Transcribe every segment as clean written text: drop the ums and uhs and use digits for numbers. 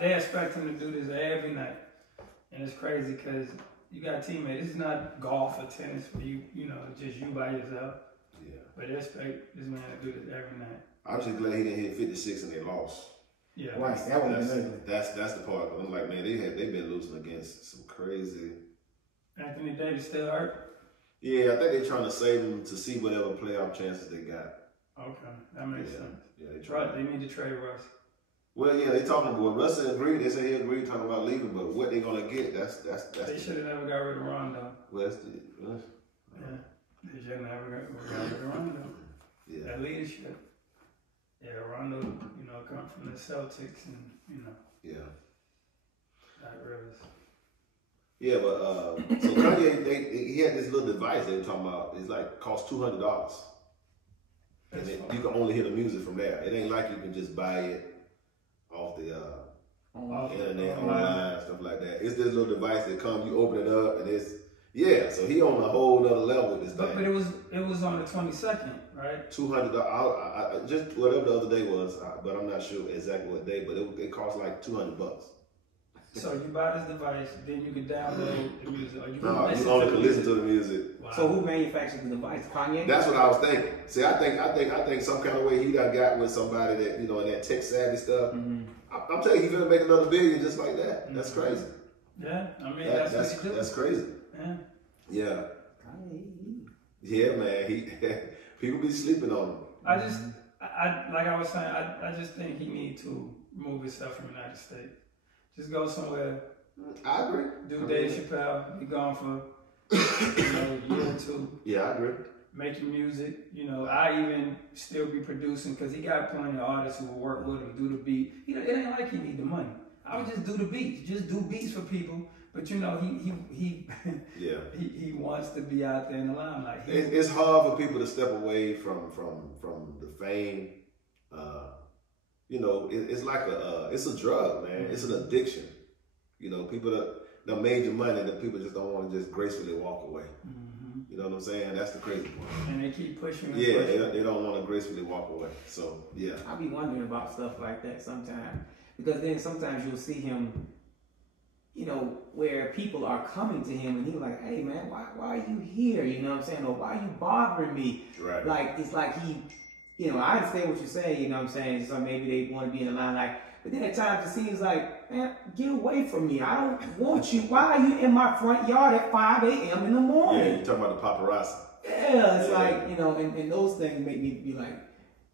they expect him to do this every night, and it's crazy because you got teammates. This is not golf or tennis for you, you know, just you by yourself. Yeah. But they expect this man to do this every night. I'm just glad he didn't hit 56 and they lost. Yeah, right. That would have been ugly. That's the part. I'm like, man, they've been losing against some crazy. Anthony Davis still hurt. Yeah, I think they're trying to save him to see whatever playoff chances they got. Okay, that makes sense. Yeah, they try. They need to trade Russ. Well, yeah, they talking about Russell agreed. They say he agreed talking about leaving, but what they gonna get? That's. They should have never got rid of Rondo. Well, yeah, they should have never got rid of Rondo. Yeah, that leadership. Yeah, Rondo, you know, come from the Celtics, and you know. Yeah. Doc Rivers. Yeah, but so Kanye, he had this little device they were talking about. It's like cost $200, and you can only hear the music from there. It ain't like you can just buy it off the internet, online, stuff like that. It's this little device that comes. You open it up, and it's So he on a whole nother level with this thing. But it was on the 22nd, right? $200. I just whatever the other day was, but I'm not sure exactly what day. But it cost like $200. So you buy this device, then you can download the music. Or you only can listen to the music. Wow. So who manufactured the device? Kanye? That's what I was thinking. See, I think some kind of way he done got with somebody that, you know, in that tech savvy stuff. Mm-hmm. I'm telling you, he's gonna make another billion just like that. Mm-hmm. That's crazy. Yeah, I mean that's crazy. Yeah. Yeah, man. People be sleeping on him. I like I was saying, I just think he need to remove himself from the United States. Just go somewhere. I agree. Do Dave Chappelle. Be gone for a year or two. Yeah, I agree. Making music. You know, I even still be producing because he got plenty of artists who will work with him, do the beat. You know, it ain't like he need the money. I would just do the beats. Just do beats for people. But you know, he he wants to be out there in the limelight. It's hard for people to step away from the fame. You know, it's like it's a drug, man. Mm-hmm. It's an addiction. You know, people that made your money, that people just don't want to just gracefully walk away. Mm-hmm. You know what I'm saying? That's the crazy part. And they keep pushing. Yeah, they don't want to gracefully walk away. So yeah, I be wondering about stuff like that sometimes, because then sometimes you'll see him, you know, where people are coming to him and he's like, hey man, why are you here? You know what I'm saying? Or why are you bothering me? Right. Like, it's like he, you know, I understand what you're saying, you know what I'm saying? So maybe they want to be in the limelight. But then at times it seems like, man, get away from me. I don't want you. Why are you in my front yard at 5 a.m. in the morning? Yeah, you're talking about the paparazzi. Yeah, it's like, you know, and those things make me be like,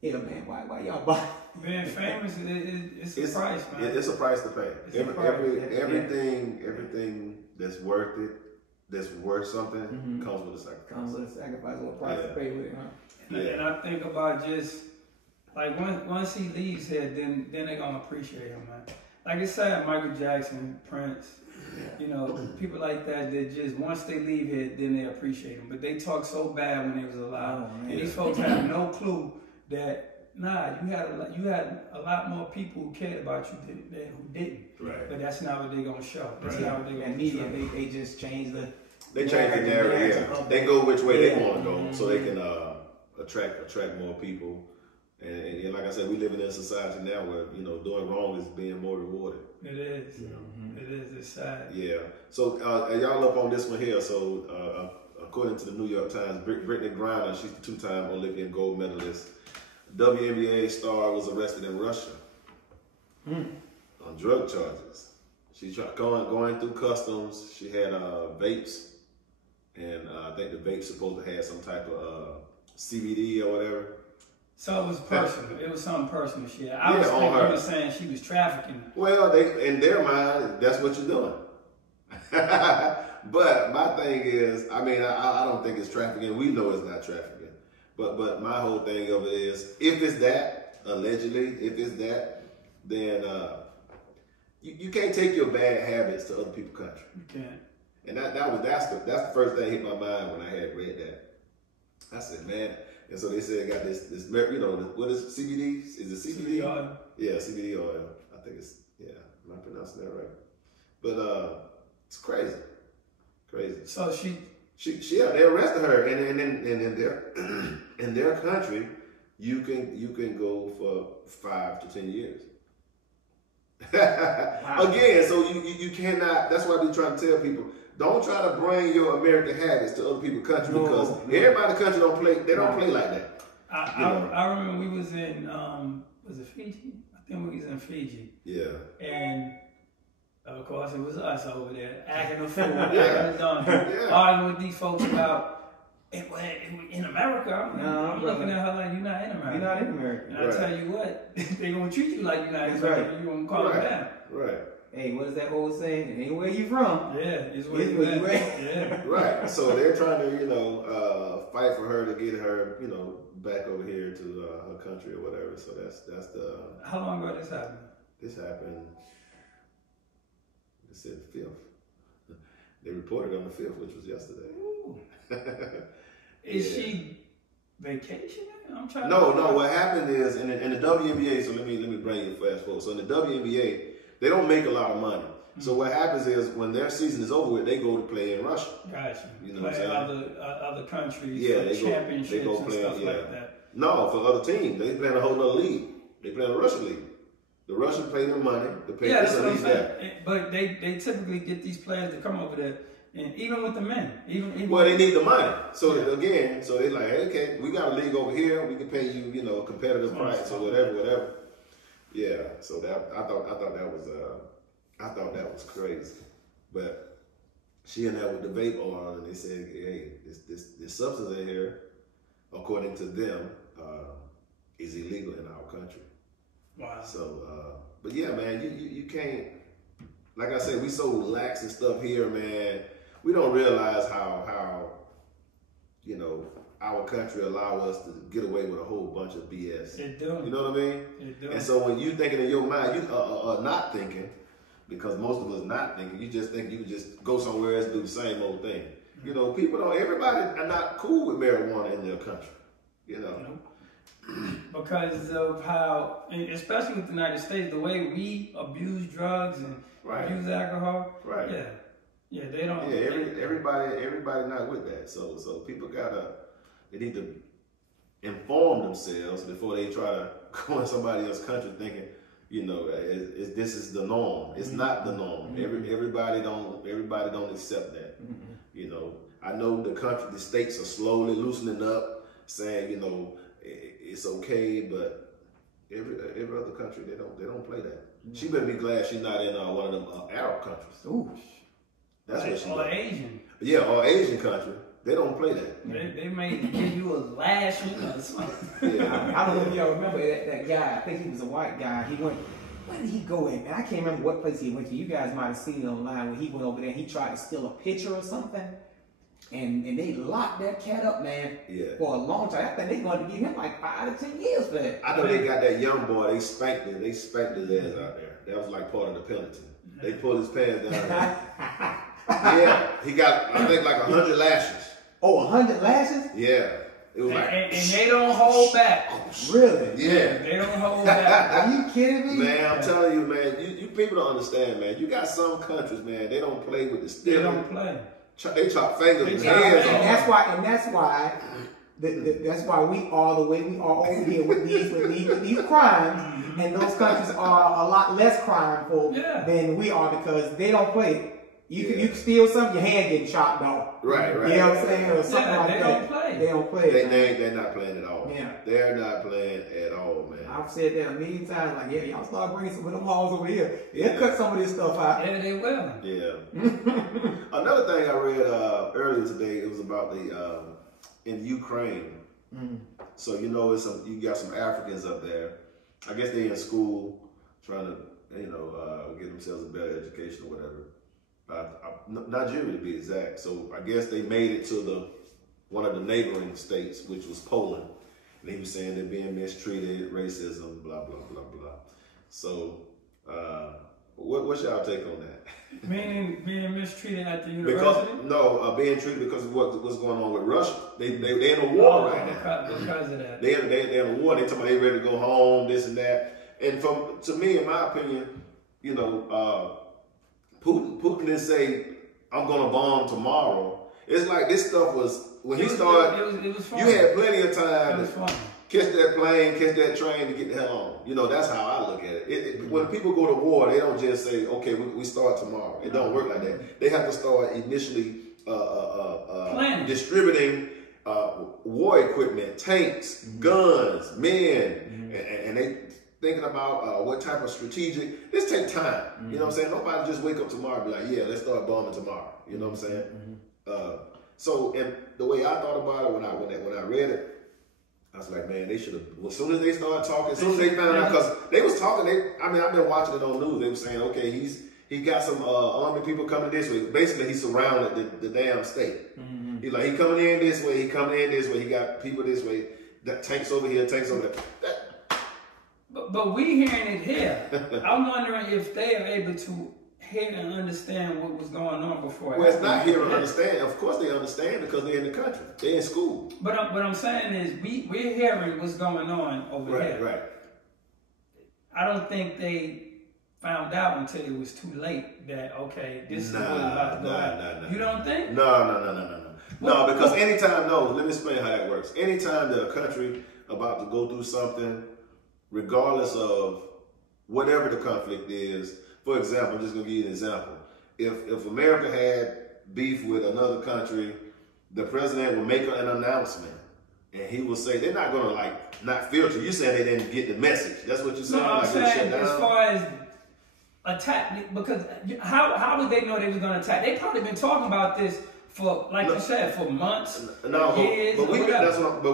yeah, man, why y'all buy? Being famous, it's a price, man. It's a price to pay. Everything that's worth it, that's worth something, comes with a sacrifice. Comes with a sacrifice or a price to pay with it, huh? And I think about just, like, once he leaves here, then they're going to appreciate him, man. Like it's sad, Michael Jackson, Prince, you know, people like that just, once they leave here, then they appreciate him. But they talk so bad when they was alive. And these folks have no clue that, nah, you had a lot more people who cared about you than who didn't. Right. But that's not what they're going to show. That's not what they're going to media, they just change the... They change the narrative, yeah. They go which way they want to go, so they can attract more people. And like I said, we live in a society now where, you know, doing wrong is being more rewarded. It is. You know? It is. It's sad. Yeah. So y'all up on this one here. So according to the New York Times, Brittany Griner, she's the two-time Olympian gold medalist. WNBA star was arrested in Russia on drug charges. She's going through customs. She had vapes, and I think the vapes supposed to have some type of CBD or whatever. So it was personal. It was something personal. I was thinking you were saying she was trafficking. Well, in their mind, that's what you're doing. But my thing is, I mean, I don't think it's trafficking. We know it's not trafficking. But my whole thing of it is, if it's that, allegedly, if it's that, then you can't take your bad habits to other people's country. You can't. And that's the first thing that hit my mind when I had read that. I said, man. And so they said got this you know, what is CBD? Is it CBD? oil. Yeah, CBD oil. I think it's, am I pronouncing that right? But it's crazy. So they arrested her, and in their country, you can go for 5 to 10 years. Again, so you cannot. That's why we trying to tell people: don't try to bring your American habits to other people's country because everybody in the country don't play. They don't play like that. I remember we was in was it Fiji? I think we was in Fiji. Yeah. And of course it was us over there acting a fool, acting a donkey, arguing with these folks about. In America, I'm looking at her like you're not in America. You're not in America. And I tell you what, they gonna treat you like you're not in America. You gonna call them down. Right. Hey, what is that old saying? It ain't where you from. Yeah, it's where you at. Yeah. Right. So they're trying to, fight for her to get her, back over here to her country or whatever. So that's the. How long ago this happened? This happened. They said the 5th. They reported on the 5th, which was yesterday. Ooh. Is she vacationing? I'm trying. No. What happened is in the WNBA. So let me bring you fast forward. So in the WNBA, they don't make a lot of money. Mm-hmm. So what happens is when their season is over with, they go to play in Russia. Gotcha. You know play what I'm saying? Other countries. Yeah, for championships they go and play, stuff like that. No, for other teams, they play in a whole other league. They play in the Russian league. The Russians pay them money. They pay that's what I'm saying. But they typically get these players to come over there. And even with the men, even well, they need the money. So again, so they're like, hey, okay, we got a league over here. We can pay you, a competitive price or whatever. Yeah. So I thought that was crazy. But she and that with the vape oil, and they said, hey, this substance in here, according to them, is illegal in our country. Wow. So, but yeah, man, you can't. Like I said, we so lax and stuff here, man. We don't realize how our country allow us to get away with a whole bunch of BS. It do. You know what I mean? It do. And so when you thinking in your mind, you are not thinking, because most of us not thinking. You just think you can just go somewhere else and do the same old thing. Mm-hmm. People don't. Everybody are not cool with marijuana in their country. Because of how, especially with the United States, the way we abuse drugs and abuse alcohol. Right. Yeah, they don't. Yeah, everybody not with that. So people they need to inform themselves before they try to go in somebody else's country thinking, this is the norm. It's not the norm. Mm-hmm. Everybody don't accept that. Mm-hmm. I know the states are slowly loosening up, saying, it's okay, but every other country they don't play that. Mm-hmm. She better be glad she's not in one of them Arab countries. Ooh. That's what she or Asian. Yeah, or Asian country. They don't play that. They may give you a lashing or something. Yeah, I don't know if y'all remember that guy. I think he was a white guy. He went, where did he go in? Man, I can't remember what place he went to. You guys might have seen it online when he went over there and he tried to steal a picture or something. And they locked that cat up, man, for a long time. I think they wanted to give him like 5 to 10 years for that. I know they got that young boy. They spanked his ass out there. That was like part of the penalty. They pulled his pants down. Yeah, he got, I think, like 100 lashes. Oh, 100 lashes? Yeah. It was and they don't hold back. Really? Yeah. They don't hold back. Are you kidding me? Man, I'm telling you, man, you people don't understand, man. You got some countries, man, they don't play with the steel. They don't play. They chop fingers and hands off. That's why we are the way we are over here with these crimes, and those countries are a lot less crimeful than we are because they don't play. You can steal something, your hand getting chopped off. Right. You know what I'm saying? Or something like that. They don't play. They're not playing at all. Yeah. They're not playing at all, man. I've said that a million times. Like, yeah, y'all start bringing some of them laws over here. They'll cut some of this stuff out. Yeah, they will. Yeah. Another thing I read earlier today, it was about in Ukraine. Mm. So you got some Africans up there. I guess they're in school trying to get themselves a better education or whatever. Nigeria to be exact. So I guess they made it to one of the neighboring states, which was Poland. And he was saying they're being mistreated, racism, blah, blah, blah, blah. So what's y'all take on that? Meaning being mistreated at the university? Being treated because of what's going on with Russia. They're in a war right now. Because of that. They're in a war. They talking about they ready to go home, this and that. And to me, in my opinion, Putin didn't say, I'm going to bomb tomorrow. It's like this stuff was, when he started, it was you had plenty of time to catch that plane, catch that train to get the hell on. You know, that's how I look at it. When people go to war, they don't just say, okay, we start tomorrow. It don't work like that. They have to start initially distributing war equipment, tanks, guns, men, and they thinking about what type of strategic. This take time. You know what I'm saying? Nobody just wake up tomorrow and be like, yeah, let's start bombing tomorrow. You know what I'm saying? So, and the way I thought about it when I read it, I was like, man, they should have. Well, as soon as they started talking, as soon as they found out, because they was talking. I've been watching it on news. They were saying, okay, he got some army people coming this way. Basically, he surrounded the damn state. He's like, he coming in this way. He coming in this way. He got people this way. That tanks over here, tanks over there. But we hearing it here. I'm wondering if they are able to hear and understand what was going on before. Well, it's not hear and understand. Of course they understand because they're in the country. They're in school. But what I'm saying is we're hearing what's going on over here. Right. I don't think they found out until it was too late that, okay, this is what's about to go on. You don't think? No, because anytime, let me explain how that works. Anytime the country about to go through something, regardless of whatever the conflict is, for example, I'm just going to give you an example. If America had beef with another country, the president would make an announcement, and he will say, they're not going to, not filter. You're saying they didn't get the message. That's what you're saying? No, I'm saying as far as attack, because how would they know they was going to attack? They probably been talking about this for, you said, for months, years, but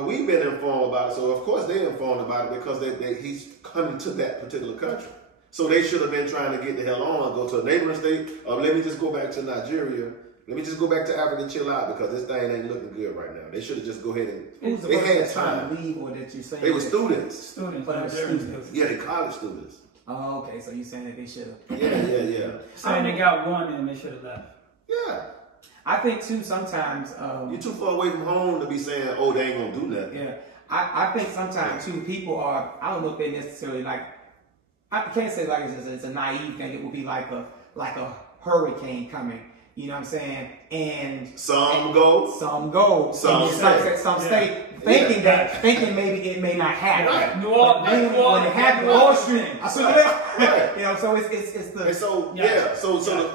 we've been informed about it. So of course they're informed about it because he's coming to that particular country. So they should have been trying to get the hell on and go to a neighboring state. Let me just go back to Nigeria. Let me just go back to Africa and chill out because this thing ain't looking good right now. They should have just go ahead and. They had time. To leave, or that you saying they were students. Students. Yeah, they college students. Oh, okay. So you saying that they should have? Yeah. Saying they got one and they should have left. Yeah. I think too sometimes you're too far away from home to be saying, "Oh, they ain't gonna do nothing." Yeah, I think sometimes too people are. I don't know if they necessarily I can't say it's a naive thing. It would be like a hurricane coming. You know what I'm saying? And some go. Some stay thinking maybe it may not happen. Right. New Orleans, when it happened, Wall Street. Right. You know, so it's the. And so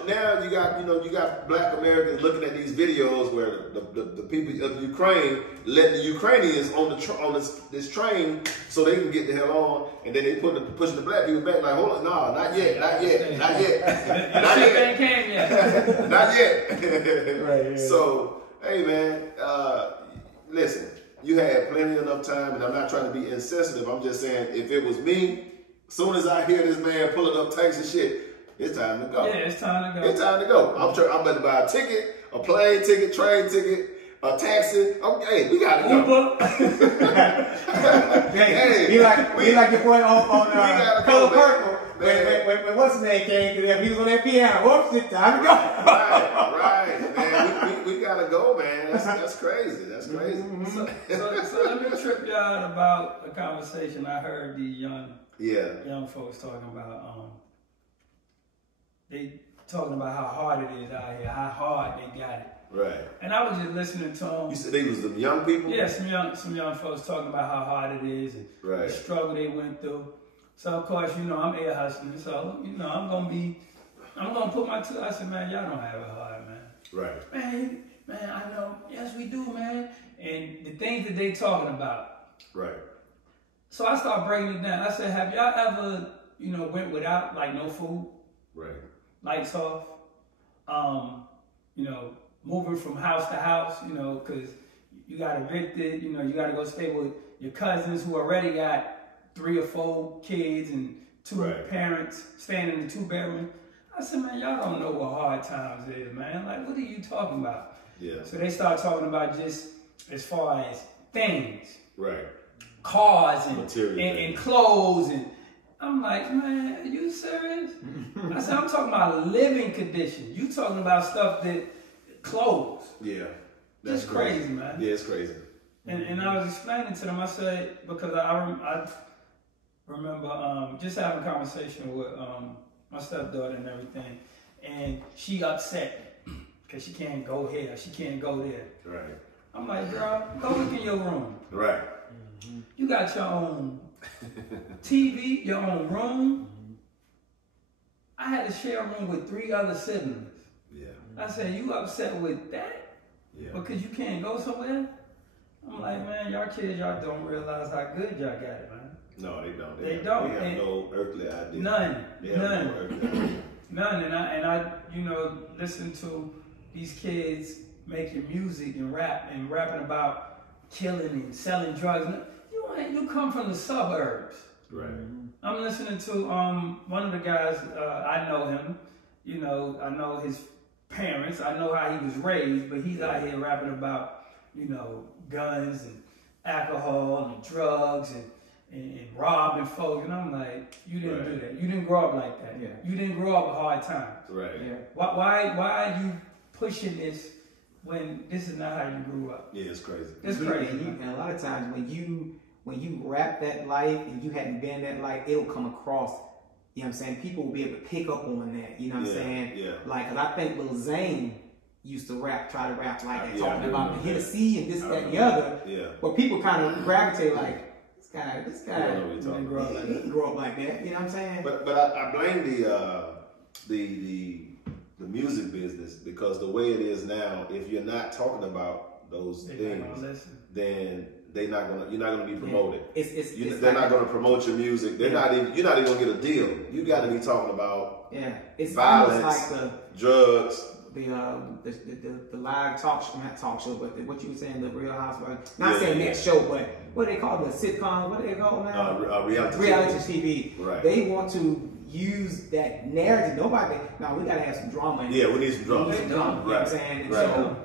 now you got Black Americans looking at these videos where the people of Ukraine letting the Ukrainians on this train so they can get the hell on, and then they pushing the Black people back like, hold on, no, not yet. Not yet. Right. So, hey man, listen, you had plenty enough time, and I'm not trying to be insensitive. I'm just saying, if it was me, as soon as I hear this man pulling up tanks and shit, it's time to go. Yeah, it's time to go. It's time to go. I'm about to buy a ticket, a plane ticket, train ticket, a taxi. Hey, we gotta go. Hey, be like your boy on Color Purple. When what's his name came to them, he was on that piano. Whoops, it's time to go. Right, man. We gotta go, man. That's crazy. That's crazy. So let me trip you out about a conversation I heard these young folks talking about. They talking about how hard it is out here, how hard they got it. Right. And I was just listening to them. You said they was them young people? Yeah, some young folks talking about how hard it is and the struggle they went through. So of course, I'm air hustling. So, I'm gonna put my two. I said, man, y'all don't have it hard, man. Right. Man, I know. Yes, we do, man. And the things that they talking about. Right. So I started breaking it down. I said, have y'all ever, went without no food? Right. Lights off. Moving from house to house, because you got evicted, you got to go stay with your cousins who already got 3 or 4 kids and 2 parents staying in the 2-bedroom. I said, man, y'all don't know what hard times is, man. Like, what are you talking about? Yeah. So they start talking about just as far as things. Right. Cars and clothes. And I'm like, man, are you serious? I said, I'm talking about living conditions. You talking about stuff that, clothes. Yeah. That's crazy, man. Yeah, it's crazy. And I was explaining to them, I said, because I remember just having a conversation with my stepdaughter and everything, and she upset because she can't go here, she can't go there. Right. I'm like, girl, go look in your room. Right. You got your own TV, your own room. I had to share a room with 3 other siblings. Yeah. I said, you upset with that? Yeah. Because you can't go somewhere? I'm like, man, y'all kids, y'all don't realize how good y'all got it, man. No, they don't. They don't. They have no earthly idea. None. None. No earthly idea. None. And I, listen to these kids making music and rapping about killing and selling drugs. You come from the suburbs. Right. I'm listening to one of the guys. I know him. I know his parents. I know how he was raised, but he's out here rapping about guns and alcohol and drugs and robbing folks. And I'm like, you didn't do that. You didn't grow up like that. Yeah. You didn't grow up with hard times. Right. Yeah. Why are you pushing this when this is not how you grew up? Yeah, it's crazy. It's crazy. And a lot of times when you rap that life and you hadn't been that life, it'll come across. You know what I'm saying? People will be able to pick up on that. You know what I'm saying? Yeah. Like, cause I think Lil Zane used to try to rap like that, Yeah, talking about the that. Hennessy and this, that, and the other. Yeah. But people kind of gravitate like, this guy, Yeah, he didn't grow up like that. You know what I'm saying? But I blame the music business, because the way it is now, if you're not talking about those things, then you're not gonna be promoted. It's they're not gonna promote your music. You're not even gonna get a deal. You got to be talking about it's violence, almost like drugs. The live talk show, not talk show, but what you were saying, the Real Housewives. Not saying that show, but what do they call the sitcoms? What do they call now? Reality TV. Right. They want to use that narrative. Now we gotta have some drama. Yeah, we need some drama. You know what I'm saying? And Right. so,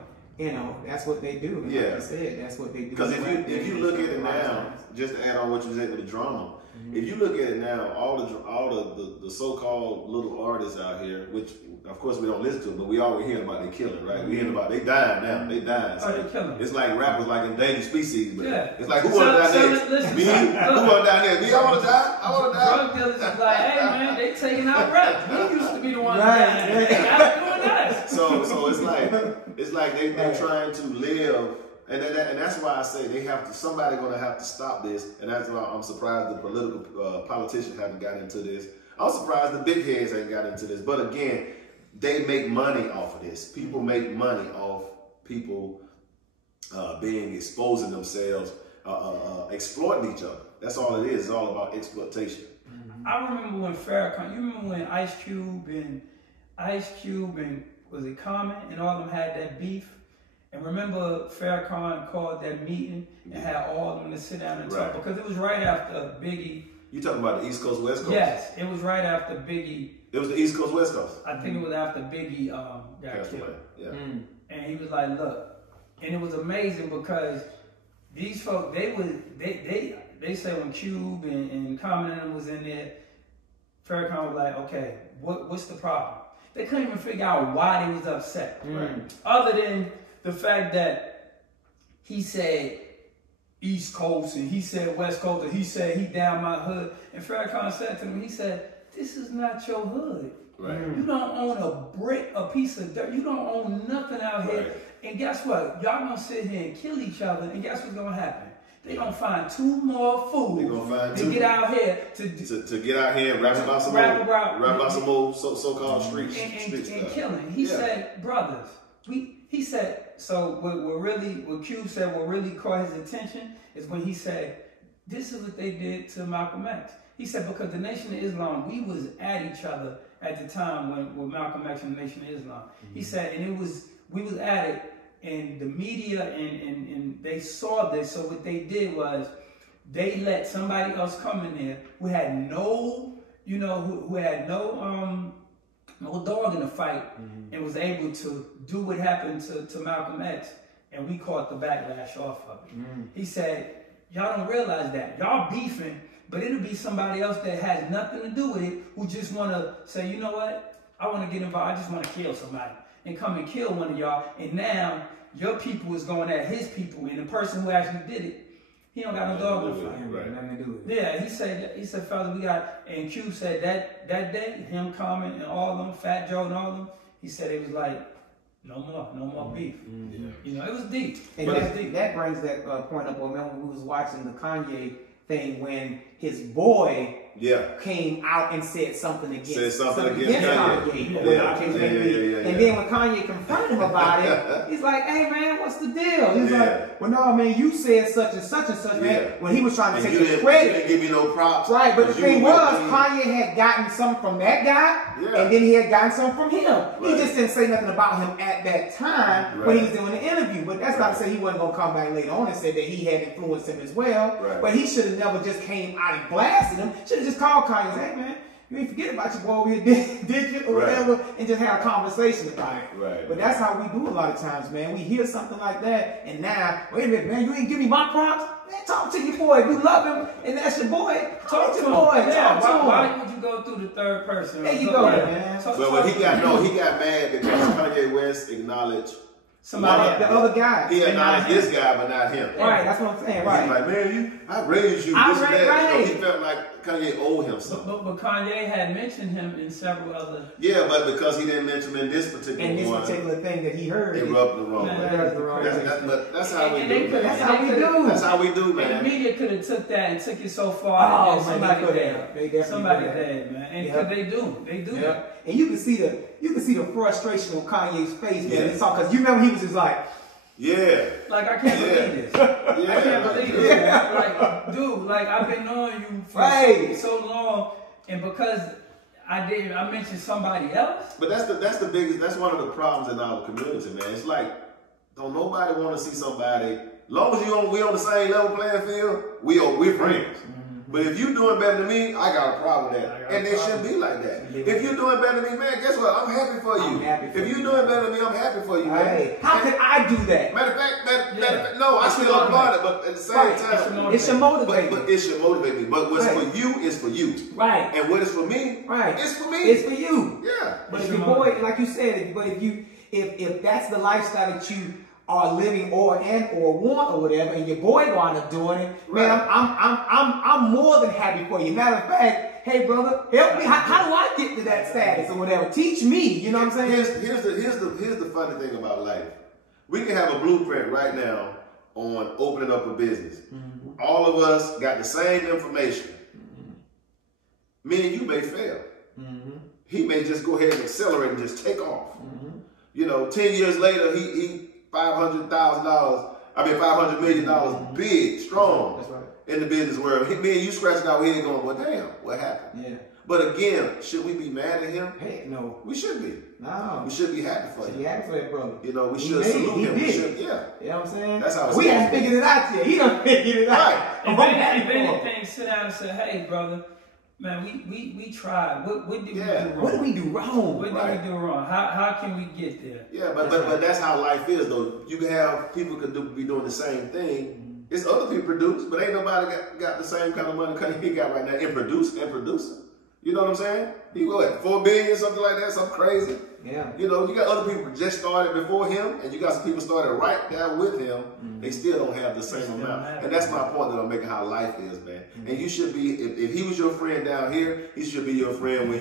that's what they do. And Yeah. like I said, that's what they do. Because if you look at it now, just to add on what you said with the drama, if you look at it now, all the so-called little artists out here, which of course we don't listen to, but we always hear about they killing, right? We hear about they dying now. They dying. Oh, they killing. It's like rappers like endangered species, but it's like who So- want to die so next? listen, Me? so- Who want to die next? Me? I want to die. I want to die. Drug dealers is like, hey man, they taking out rap. We used to be the ones Right, dying. right. They out doing us. So it's like they're trying to live, and that's why I say somebody gonna have to stop this, and that's why I'm surprised the politicians haven't got into this. I'm surprised the big heads ain't got into this. But again, they make money off of this. People make money off people exposing themselves, exploiting each other. That's all it is. It's all about exploitation. I remember when Farrakhan. You remember when Ice Cube and was it Common and all of them had that beef? And remember Farrakhan called that meeting and had all of them to sit down and talk, because it was right after Biggie. You talking about the East Coast, West Coast? Yes, it was right after Biggie. It was the East Coast, West Coast. I think it was after Biggie got killed. Yeah. And he was like, look, and it was amazing because these folks, they say when Cube and Common and them was in there, Farrakhan was like, okay, what's the problem? They couldn't even figure out why they was upset. Other than the fact that he said East Coast and he said West Coast and he said he down my hood. And Farrakhan said to him, he said, this is not your hood. Right. You don't own a brick, a piece of dirt. You don't own nothing out here. Right. And guess what? Y'all gonna sit here and kill each other. And guess what's gonna happen? They gonna find 2 more fools to get out here to get out here and rap about some more so-called street and killing. He said, brothers, he said, so what Cube said, what really caught his attention is when he said, this is what they did to Malcolm X. He said, because the Nation of Islam, we was at each other at the time when Malcolm X and the Nation of Islam. He said, and we was at it, and the media and they saw this. So what they did was they let somebody else come in there who had no, who had no dog in the fight, and was able to do what happened to Malcolm X, and we caught the backlash off of it. He said, y'all don't realize that. Y'all beefing, but it'll be somebody else that has nothing to do with it who just want to say, you know what? I want to get involved. I just want to kill somebody and come and kill one of y'all. And now your people is going at his people, and the person who actually did it, he don't got no dog in the fight. Right. Nothing to do with it. Yeah, he said, fellas, we got, and Q said that day, him, Common, and all of them, Fat Joe and all of them, he said it was like, No more beef. Yeah. You know, it was deep. And that brings that point up. Remember, we was watching the Kanye thing when his boy came out and said something against Kanye. And then when Kanye confronted him about it, he's like, "Hey man, what's the deal?" He's like, "Well, no man, you said such and such and such, man." When he was trying to take the credit, you didn't give me no props, right? But the thing was, Kanye had gotten some from that guy, and then he had gotten some from him. Right. He just didn't say nothing about him at that time when he was doing the interview. But that's not to say he wasn't gonna come back later on and say that he had influenced him as well. Right. But he should have never just came out and blasted him. Should have just called Kanye and said, "Hey man, you ain't forget about your boy over here, did you?" Or whatever, and just have a conversation about it. Right. But that's how we do a lot of times, man. We hear something like that, and now, wait a minute, man, you ain't give me my props? Man, talk to your boy. If you love him, and that's your boy, talk to your boy. Yeah, talk to him. Why would you go through the third person? There you go, man. Well, he got mad because Kanye West acknowledged somebody, the other guy. He acknowledged this guy, but not him. Right, that's what I'm saying. Right. He's like, man, I raised you. This and that. You know, he felt like Kanye owed him something. But Kanye had mentioned him in several other. Yeah, but because he didn't mention him in this particular thing that he heard, it rubbed the wrong way. But that's how we do. That's how we do. That's how we do, man. And the media could have took that and took it so far. Oh, somebody dead. Somebody dead, man. And because they do that. And you can see the frustration on Kanye's face, man. It's all because you remember he was just like. Yeah. Like, I can't believe this. I can't believe this. Man. Like, dude, like, I've been knowing you for so long, and because I mentioned somebody else. But that's the biggest, that's one of the problems in our community, man. It's like, don't nobody want to see somebody, as long as we on the same level playing field, we're friends. But if you doing better than me, I got a problem with that. And it shouldn't be like that. If you doing better than me, man, guess what? I'm happy for you. If you doing better than me, I'm happy for you, man. How can I do that? Matter of fact, no, I still applaud it, but at the same time, it should motivate me. But it should motivate me. But what's for you is for you. Right. And what is for me, it's for me. It's for you. Yeah. But if your boy, like you said, if that's the lifestyle that you are living or want or whatever, and your boy wind up doing it, man, I'm more than happy for you. Matter of fact, hey brother, help me. How do I get to that status or whatever? Teach me. You know what I'm saying? Here's the funny thing about life. We can have a blueprint right now on opening up a business. All of us got the same information. Me and you may fail. He may just go ahead and accelerate and just take off. You know, 10 years later, he $500 million, big, strong. That's right. In the business world. Me and you scratching our head going, well, damn, what happened? Yeah. But again, should we be mad at him? Heck no. We should be. No. We should be happy for him. Should be happy for that brother. You know, we should salute him. We should, You know what I'm saying? That's how it's we haven't figured it out yet. He done figured it out. Right. If anything, sit down and say, hey, brother, man, we tried. What did we do wrong? What did we do wrong? What did we do wrong? How can we get there? Yeah, but that's how life is, though. You can have people be doing the same thing. It's other people produce, but ain't nobody got the same kind of money he got right now in producing. You know what I'm saying? He go at 4 billion, something like that, something crazy. Yeah. You know, you got other people just started before him, and you got some people started right there with him. They still don't have the same amount. And that's my point that I'm making, how life is, man. And you should be, if he was your friend down here, he should be your friend when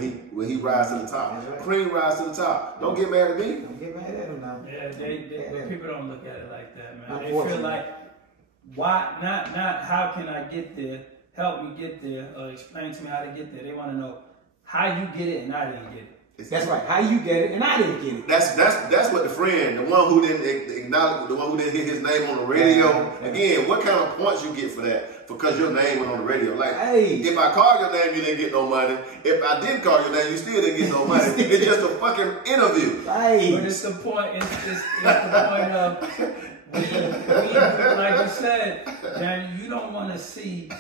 he rises to the top. Right. Cream rise to the top. Don't get mad at me. Don't get mad at him now. Yeah, people don't look at it like that, man. They feel like, why not how can I get there? Help me get there, or explain to me how to get there. They want to know how you get it and I didn't get it. That's right. How you get it and I didn't get it. That's what the friend, the one who didn't acknowledge, the one who didn't hear his name on the radio. Again, what kind of points you get for that? Because your name went on the radio. Like, if I called your name, you didn't get no money. If I didn't call your name, you still didn't get no money. It's just a fucking interview. Right. But it's the point. It's the point of. Like you said, Danny, you don't want to see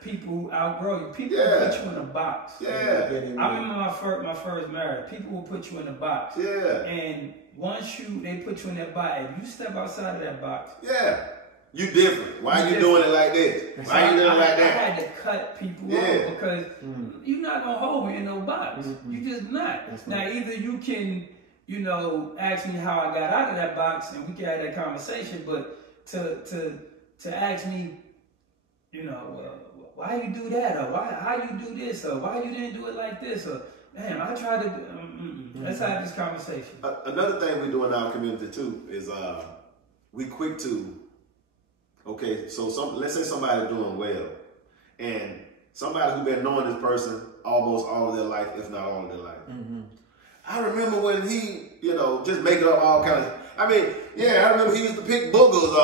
people who outgrow you. People will put you in a box. Yeah. I remember my first marriage. People will put you in a box. Yeah. And once they put you in that box, if you step outside of that box. Yeah. You different. Why are you doing it like this? Why are you doing it like that? I had to cut people off because you're not going to hold me in no box. You just not. Now, either you can, ask me how I got out of that box and we can have that conversation, but to ask me, why you do that, or how you do this, or why you didn't do it like this, or damn, I tried to. Let's have this conversation. Another thing we do in our community too is we quick to, okay, so let's say somebody's doing well, and somebody who been knowing this person almost all of their life, if not all of their life. I remember when he, just making up all kinds of, I remember he used to pick boogers.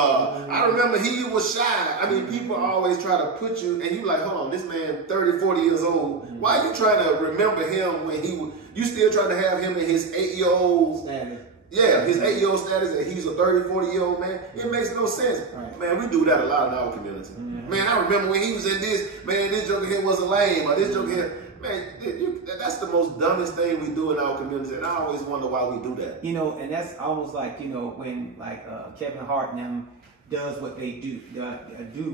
I remember he was shy. I mean, people always try to put you, and you like, hold on, this man 30, 40 years old. Why are you trying to remember him when you still trying to have him in his 8-year-old status? Yeah, his 8-year-old status, and he's a 30, 40-year-old man. It makes no sense. Right. Man, we do that a lot in our community. Man, I remember when he was in this, man, this joker here wasn't lame, or this joker here. Man, that's the most dumbest thing we do in our community, and I always wonder why we do that. And that's almost like, when Kevin Hart and them does what they do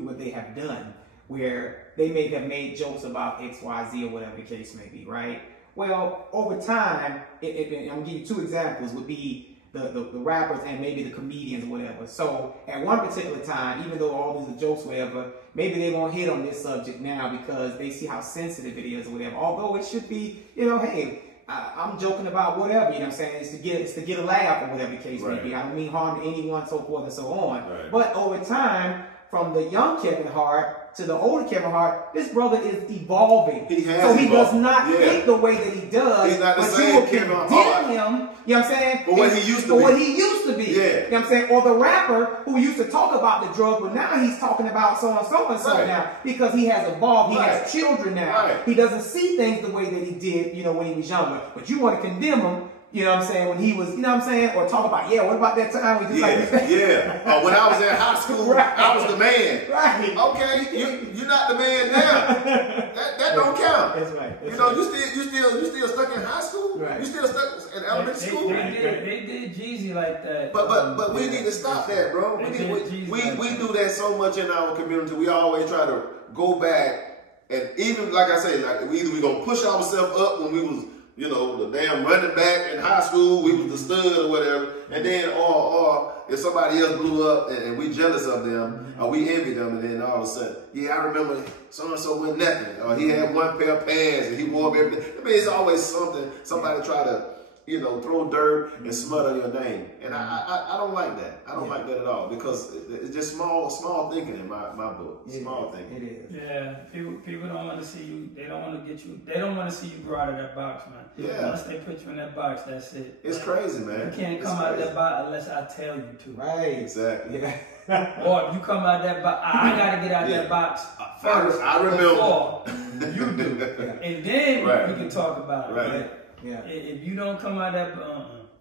what they have done, where they may have made jokes about X, Y, Z, or whatever the case may be, right? Well, over time, I'm gonna give you two examples, would be the rappers and maybe the comedians or whatever. So at one particular time, even though all these are jokes or whatever, maybe they won't hit on this subject now because they see how sensitive it is or whatever. Although it should be, hey, I'm joking about whatever, you know what I'm saying? It's to get a laugh or whatever the case may be. I don't mean harm to anyone, so forth and so on. Right. But over time, from the young Kevin Hart to the older Kevin Hart, this brother is evolving. He does not think the way that he does. He's not the but same you will Kevin condemn Hart. him, you know what I'm saying? For what he used to be. what he used to be. Yeah. You know what I'm saying? Or the rapper who used to talk about the drug, but now he's talking about so and so and so now because he has evolved. He has children now. Right. He doesn't see things the way that he did, when he was younger. But you want to condemn him. You know what I'm saying? When he was, you know what I'm saying? Or talk about, what about that time we just when I was in high school, I was the man. Right. Okay, you're not the man now. that don't count. That's right. You still stuck in high school? Right. You still stuck in elementary school? They did Jeezy like that. But we need to stop that, bro. We do that so much in our community. We always try to go back, and even like I say, like either we gonna push ourselves up when we was, the damn running back in high school, we was the stud or whatever, and then or if somebody else blew up and we jealous of them, or we envy them, and then all of a sudden, I remember so-and-so with nothing, or he had one pair of pants and he wore them everything. It's always somebody try to, throw dirt and smother your name. And I don't like that. I don't like that at all, because it's just small thinking in my book. Small thinking. It is. Yeah, people don't want to see you. They don't want to get you. They don't want to see you grow out of that box, man. Yeah. Once they put you in that box, that's it. It's crazy, man. You can't come out of that box unless I tell you to. Right. Exactly. Yeah. Or if you come out that box, I gotta get out that box first. I remember. Before you do, and then we can talk about it. Right. Yeah. If you don't come out that,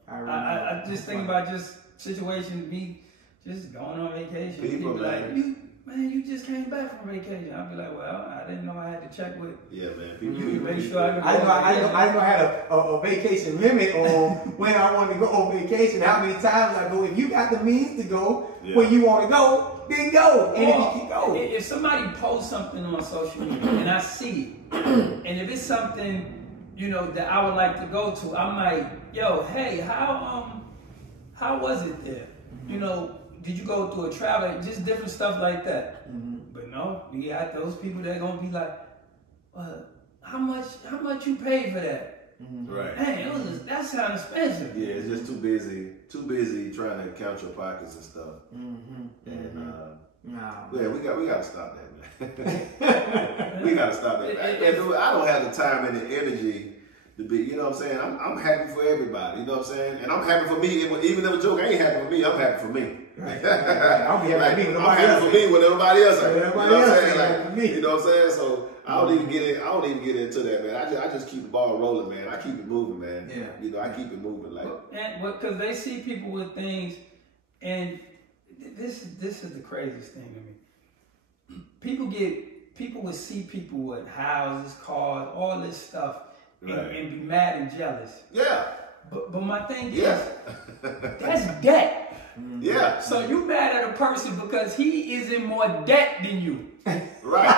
I just think about just situations be just going on vacation. People like, you just came back from vacation. I'll be like, well, I didn't know I had to check with. Yeah, man. You make sure I didn't know I had a vacation limit on when I wanted to go on vacation. How many times I go? If you got the means to go where you want to go, then go. And if you can go. If somebody posts something on social media and I see it, and if it's something that I would like to go to, I might, hey, how was it there? Did you go through a travel? Just different stuff like that. But no, we got those people that gonna be like, how much you paid for that? Right. Man, that sounds expensive. Yeah, it's just too busy trying to count your pockets and stuff. And we gotta stop that, man. We gotta stop that. I don't have the time and the energy to be, you know what I'm saying? I'm happy for everybody, you know what I'm saying? And I'm happy for me, even if a joke ain't happy for me, I'm happy for me. Right. I'll be happy for me. I'm happy for me when everybody else is. Everybody else is happy for me. You know what I'm saying? So I don't even get into that, man. I just keep the ball rolling, man. I keep it moving, man. Yeah. I keep it moving, like. Because they see people with things, and this is the craziest thing to me. People would see people with houses, cars, all this stuff, and be mad and jealous. Yeah. But my thing is, that's debt. Yeah. So you mad at a person because he is in more debt than you. Right.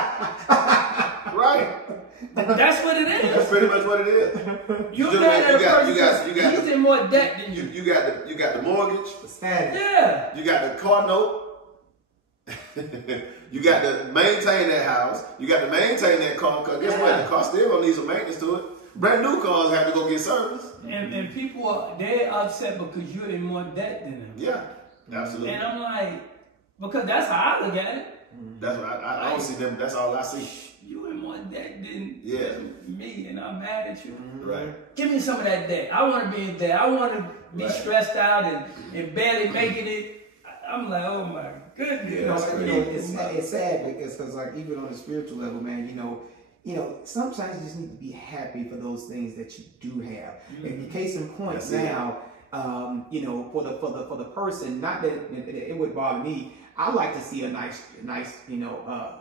Right. That's what it is. That's pretty much what it is. You're mad at a person because he's in more debt than you. You got the mortgage. The status. Yeah. You got the car note. You got to maintain that house. You got to maintain that car, because guess what? The car still gonna need some maintenance to it. brand new cars have to go get service. And people, they're upset because you're in more debt than them. Yeah, absolutely. And I'm like, because that's how I look at it. That's what I don't see them. That's all I see. You in more debt than me, and I'm mad at you. Right. Give me some of that debt. I want to be in debt. I want to be stressed out and barely making it. I'm like, oh my goodness. It's sad because like even on the spiritual level, man, you know, sometimes you just need to be happy for those things that you do have. And the case in point now, you know, for the person, not that it would bother me. I like to see a nice, you know,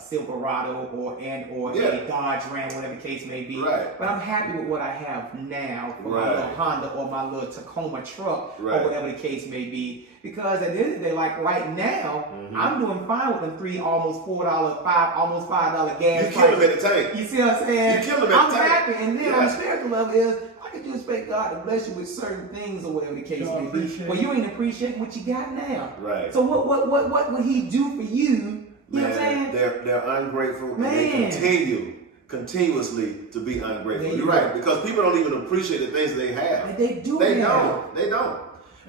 Silverado or a Dodge Ram, whatever the case may be. Right. But I'm happy with what I have now for my little Honda or my little Tacoma truck or whatever the case may be. Because at the end of the day, like right now, I'm doing fine with them almost $5 gas. You kill them at the tank. You see what I'm saying? You kill them at the tank. I'm happy, and then on the spiritual level is I could just expect God to bless you with certain things or whatever the case may be. Well, you ain't appreciating what you got now. Right. So what would He do for you? You know what I'm saying? They're ungrateful, and they continuously to be ungrateful. You're right, because people don't even appreciate the things they have. Like they do. They don't.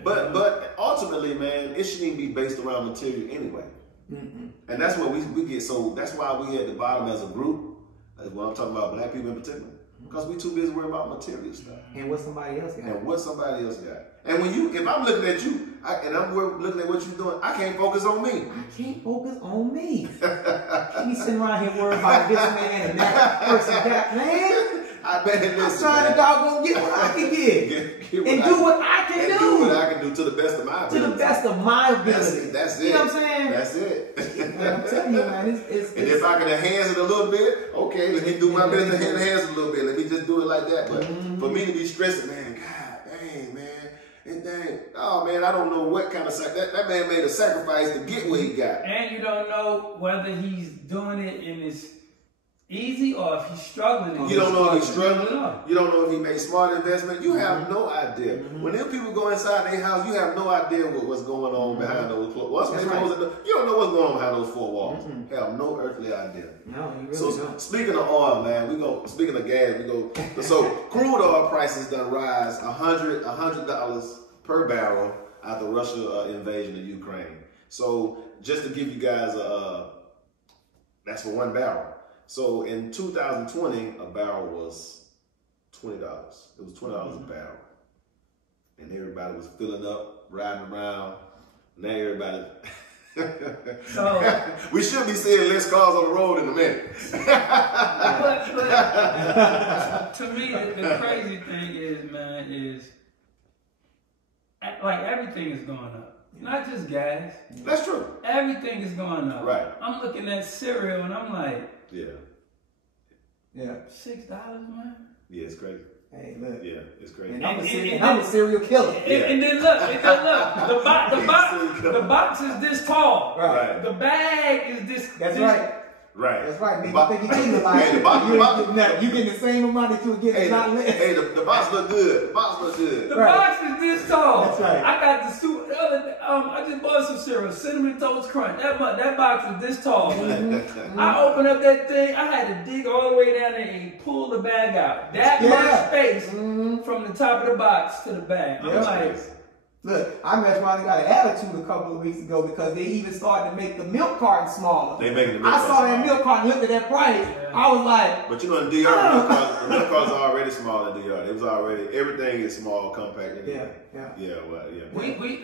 But ultimately, man, it shouldn't even be based around material anyway. And that's where we get so. That's why we at the bottom as a group. That's what I'm talking about, black people in particular, because we too busy worrying about material stuff and what somebody else got. And if I'm looking at you, and I'm looking at what you're doing, I can't focus on me. I can't focus on me. Can't be sitting around here worrying about this man and that person got, man. I'm trying to doggone get what I can get. And do what I can do. Do what I can do to the best of my ability. To the best of my ability. That's it. You know what I'm saying? That's it. Man, I'm telling you, man. And if I can enhance it a little bit, okay, let me do my best to enhance it a little bit. Let me just do it like that. But for me to be stressing, man, God dang, man. And dang, oh man, I don't know what kind of that man made a sacrifice to get what he got. And you don't know whether he's doing it in his easy or if he's struggling. You don't know if he's struggling. You don't know if he made smart investment. You have no idea. When them people go inside their house, you have no idea what's going on behind those clothes. You don't know what's going on behind those four walls. You have no earthly idea. No, you really don't. Speaking of oil, man, speaking of gas, so crude oil prices done rise $100 per barrel after Russia invasion of Ukraine. So just to give you guys that's for one barrel. So in 2020, a barrel was $20. It was $20 a barrel. And everybody was filling up, riding around. Now everybody... So we should be seeing less cars on the road in a minute. but to me, the crazy thing is, man, is like everything is going up. Not just gas. That's true. Everything is going up. Right. I'm looking at cereal and I'm like, yeah. $6, man. Yeah, it's crazy. Hey, look. Yeah, it's crazy. And I'm a serial killer. And then look, the box is this tall. Right. The bag is this. That's right. Right. That's right. Nigga think you're getting like you getting the same amount that you would get, not less. Hey, the box look good. The box look good. The box is this tall. That's right. I got the soup. I just bought some cereal, Cinnamon Toast Crunch. That box is this tall. I opened up that thing. I had to dig all the way down there and pull the bag out. That much space from the top of the box to the bag. I'm like, look, I met one that got an attitude a couple of weeks ago because they even started to make the milk carton smaller. They making the milk I saw that milk carton, looked at that price. Yeah. I was like, but you know, in DR, the milk cartons are already small in DR. It was already, everything is small, compact. Anyway. We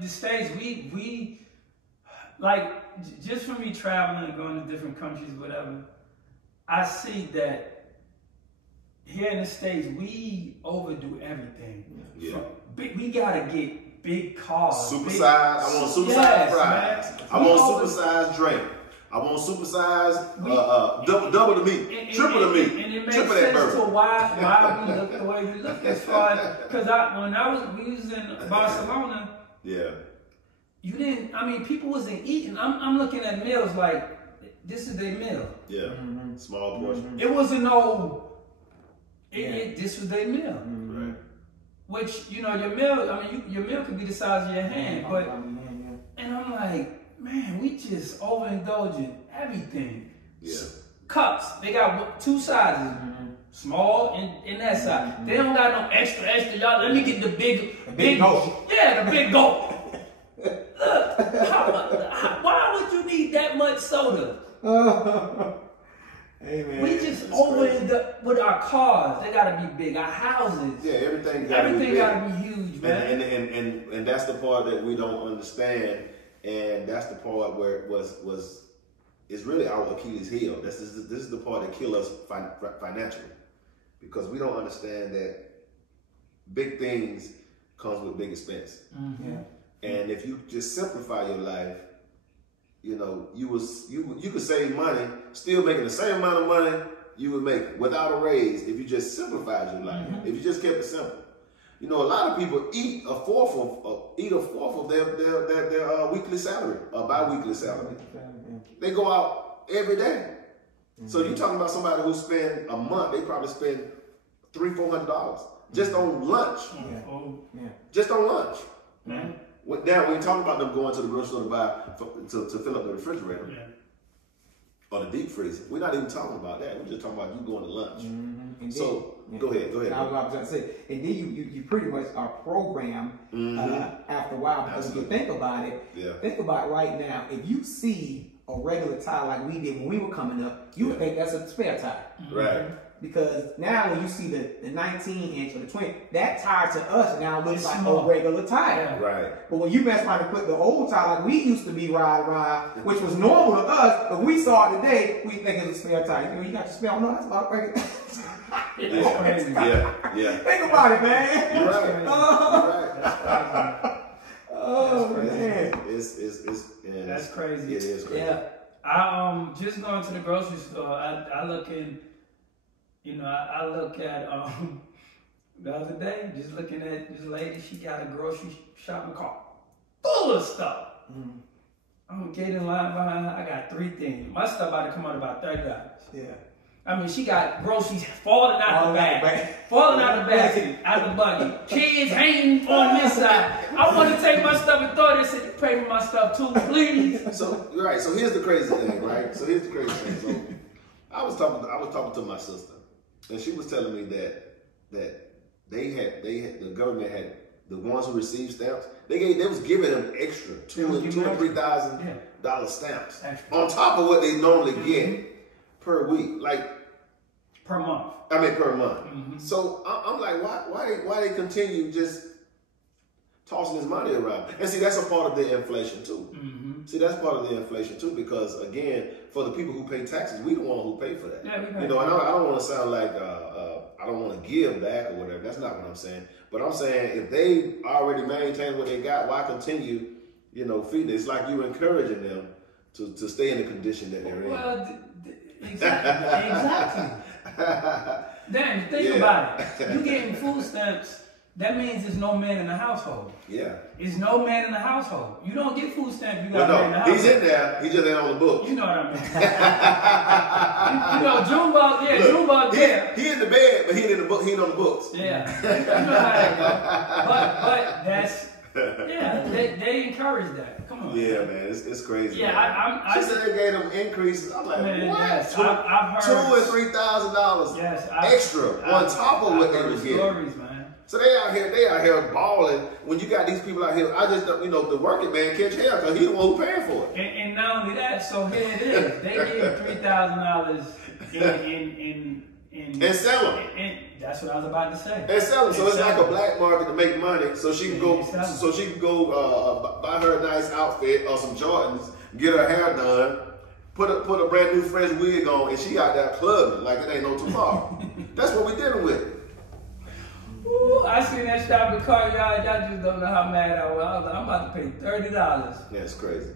the States, we like, just from me traveling and going to different countries, whatever, I see that here in the States, we overdo everything. Yeah. We gotta get big cars. Supersize. I want supersized fries. I want supersized drink. I want supersized double the meat, triple the meat, and it makes triple that sense burger. to why we look the way we look as far as because we was in Barcelona. Yeah. You didn't. I mean, people wasn't eating. I'm looking at meals like this is their meal. Yeah. Small portion. It wasn't no. This was their meal. Right. Which, you know, your meal, I mean, your meal could be the size of your hand, but, and I'm like, man, we just overindulging everything. Yeah. Cups, they got two sizes. small and that side. They don't got no extra, y'all. Let me get the big goat. Yeah, the big goat. Look, why would you need that much soda? Hey, man, we just over with our cars. They gotta be big. Our houses. Yeah, everything gotta be huge, man. And that's the part that we don't understand, and that's the part where it was is really our Achilles heel. This is the part that kills us financially, because we don't understand that big things comes with big expense. Mm-hmm. And if you just simplify your life, you know, you could save money, still making the same amount of money you would make without a raise if you just simplified your life. Mm-hmm. If you just kept it simple. You know, a lot of people eat a fourth of their weekly salary or bi-weekly salary. They go out every day. Mm-hmm. So you're talking about somebody who spend a month, they probably spend $300-400 just on lunch. Yeah. Just on lunch. Mm-hmm. Now we ain't talking about them going to the grocery store to buy to fill up the refrigerator or the deep freezer. We're not even talking about that. We're just talking about you going to lunch. Mm-hmm. So go ahead. I was going to say, and then you pretty much are programmed after a while, because if you think about it, think about right now, if you see a regular tire like we did when we were coming up, you would think that's a spare tire. Right. Because now when you see the 19-inch or the 20, that tire to us now looks like small. a regular tire. Right. But when you mess around and put the old tire like we used to be riding around, which was normal to us, but we saw it today, we think it's a spare tire. You know, you got your spare, no, that's not regular. Yeah. Think about it, man. You're right. You're right. Oh man. That's crazy. It is crazy. Yeah. I just going to the grocery store, I look in, you know, I look at the other day, just looking at this lady, she got a grocery shopping cart full of stuff. Mm-hmm. I'm getting in line behind her, I got 3 things. My stuff about to come out about $30. Yeah. I mean, she got groceries falling out the bag, falling out the basket, out the buggy. Kids hanging on this side. I want to take my stuff and throw this. And pay for my stuff too, please. So here's the crazy thing, right? So I was talking to my sister, and she was telling me that the government had the ones who received stamps. They was giving them extra $2,000 and $3,000 stamps on top of what they normally get per week, like per month. Per month. Mm-hmm. So I'm like, why they continue just tossing this money around? And see, that's a part of the inflation too. Mm-hmm. See, that's part of the inflation too, because again, for the people who pay taxes, we the one who pay for that. Yeah, we pay. You know, and I don't want to sound like I don't want to give back or whatever. That's not what I'm saying. But I'm saying if they already maintain what they got, why continue, you know, feeding? It's like you encouraging them to stay in the condition that they're in. Well, exactly. Then think about it. You getting food stamps, that means there's no man in the household. Yeah. There's no man in the household. You don't get food stamps, you got a man in the household. He's in there, he just ain't on the books. You know what I mean. You know, Junebug there. He in the bed, but he ain't in the book, he ain't on the books. Yeah. You know how that goes. But that's they encourage that. Come on. Yeah, man, it's crazy. Yeah, she said they gave them increases. I'm like, man, what? Yes, I've heard $2,000 and $3,000 extra on top of what they were getting. Stories, man. So they out here balling. When you got these people out here, I just don't, you know, the working man catch hell because he the one who paying for it. And not only that, so here it is. They give $3,000 and sell them. And that's what I was about to say. And sell them. So it's like a black market to make money. So she can go. So she can go buy her a nice outfit or some Jordans, get her hair done, put a brand new fresh wig on, and she out there clubbing like it ain't no tomorrow. That's what we dealing with. Ooh, I seen that shopping cart, y'all just don't know how mad I was. I was like, I'm about to pay $30. That's crazy.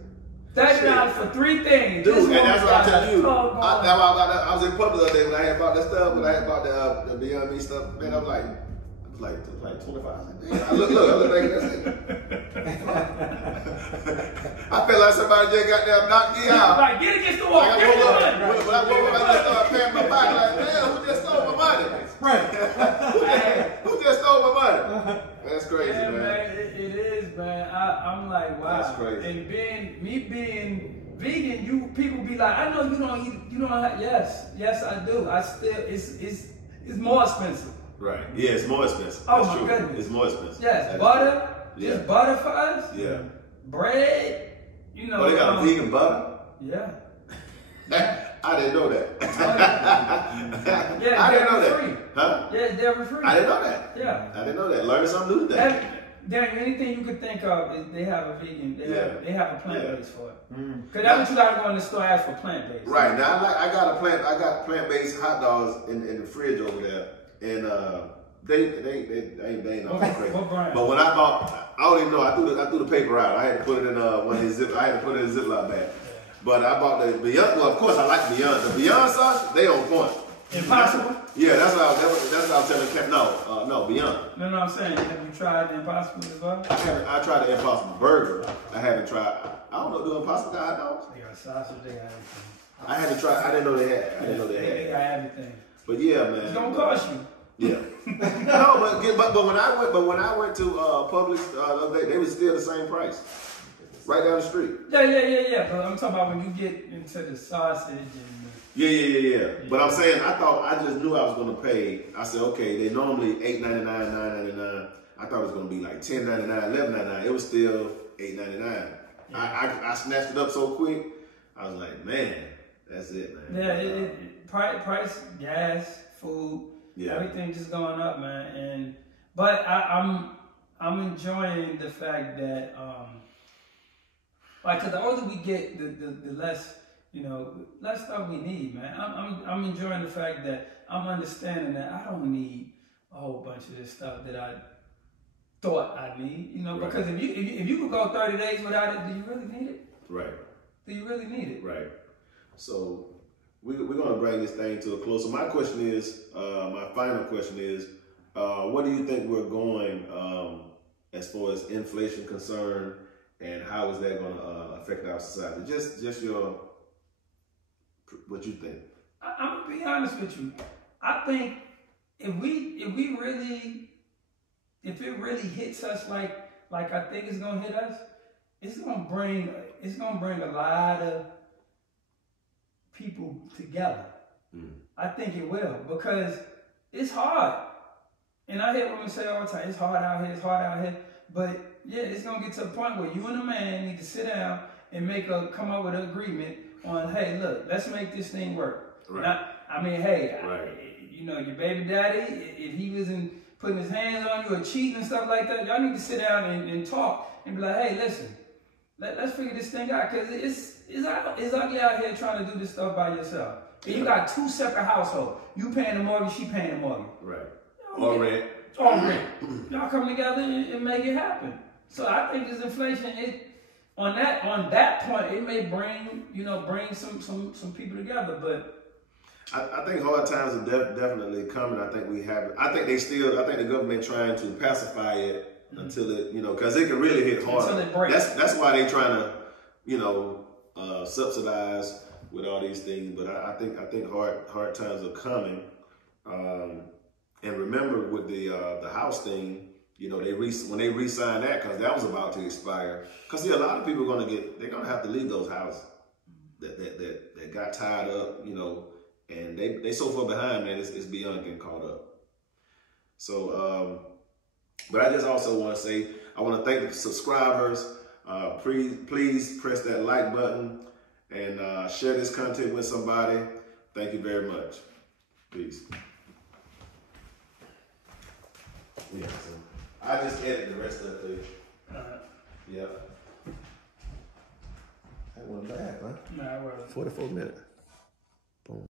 $30 for 3 things. Dude, and that's what I'm telling you. I was in public the other day when I had bought that stuff, when I had bought the Beyond Me stuff, man, I was like 25. I look like that's it. I felt like somebody just got there knocked me out. Like, get against the wall. Like I woke up, I just started paying my body. Like, man, who just stole my money? Who just stole my money? That's crazy, man. It is, man. I'm like, wow. That's crazy. And being vegan, people be like, I know you don't eat, you don't have, yes, I do. I still, It's more expensive. Right. Yeah, it's more expensive. Oh That's my true. goodness. It's more expensive. Yes, butter. Yeah. Just butter for us. Yeah. Bread. You know. Oh, they got vegan butter? Yeah. I didn't know that. Yeah, I didn't know that. free. Huh? Yeah, it's dairy free. I didn't know that. Yeah. I didn't know that. Learning something new today. Daniel, anything you could think of, is they have a vegan. They have a plant based for it. Cause that's what you gotta go in the store and ask for plant based. Right now, I got plant based hot dogs in the fridge over there, and they ain't not crazy. What brand? But when I bought, I don't even know. I threw the paper out. I had to put it in one of these I had to put it in a Ziploc bag. But I bought the Beyond. Well, of course, I like Beyond. The Beyond sauce, they on point. Impossible? Yeah, that's what I was telling Cap. No, Beyond. No, I'm saying, have you tried the Impossible as well? I tried the Impossible Burger. I haven't tried. I don't know. Do Impossible got hot dogs? They got sausage. They got everything. I haven't tried. I didn't know they had. They got everything. But yeah, man. It's gonna cost you. Yeah. No, but when I went to Publix the other day, they was still the same price, right down the street. Yeah. But I'm talking about when you get into the sausage and. Yeah. But I'm saying I just knew I was gonna pay. I said, okay, they normally $8.99, $9.99. I thought it was gonna be like $10.99, $11.99. It was still $8.99. Yeah. I snatched it up so quick. I was like, man, that's it, man. Yeah, price, gas, food, everything just going up, man. But I'm enjoying the fact that cause the older we get, the less. Less stuff we need, man. I'm enjoying the fact that I'm understanding that I don't need a whole bunch of this stuff that I thought I need. Right. Because if you could go 30 days without it, do you really need it? Right. Do you really need it? Right. So we're gonna bring this thing to a close. So my question is, my final question is, what do you think we're going as far as inflation concerned, and how is that gonna affect our society? Just your. What you think? I'm gonna be honest with you. I think if it really hits us like I think it's gonna hit us, it's gonna bring a lot of people together. I think it will, because it's hard. And I hear women say all the time, it's hard out here. But yeah, it's gonna get to a point where you and a man need to sit down and come up with an agreement on, hey, look, let's make this thing work. Right. Your baby daddy, if he wasn't putting his hands on you or cheating and stuff like that, y'all need to sit down and talk and be like, hey, listen, let's figure this thing out, because it's ugly out here trying to do this stuff by yourself. And you got two separate households. You paying the mortgage, she paying the mortgage. Right. Or rent. Y'all come together and make it happen. So I think this inflation, on that point, it may bring some people together, but I think hard times are definitely coming. I think the government trying to pacify it until it, because it can really hit hard. Until it breaks. That's why they trying to, subsidize with all these things. But I think hard times are coming. And remember with the house thing. When they re-signed that, because that was about to expire. Because a lot of people are they're gonna have to leave those houses that got tied up, and they so far behind, man. It's beyond getting caught up. So, but I just also want to say, I want to thank the subscribers. Please press that like button and share this content with somebody. Thank you very much. Peace. Yeah. So I just edit the rest of it for you. Yep. That wasn't bad, huh? Nah, it wasn't. 44 minutes.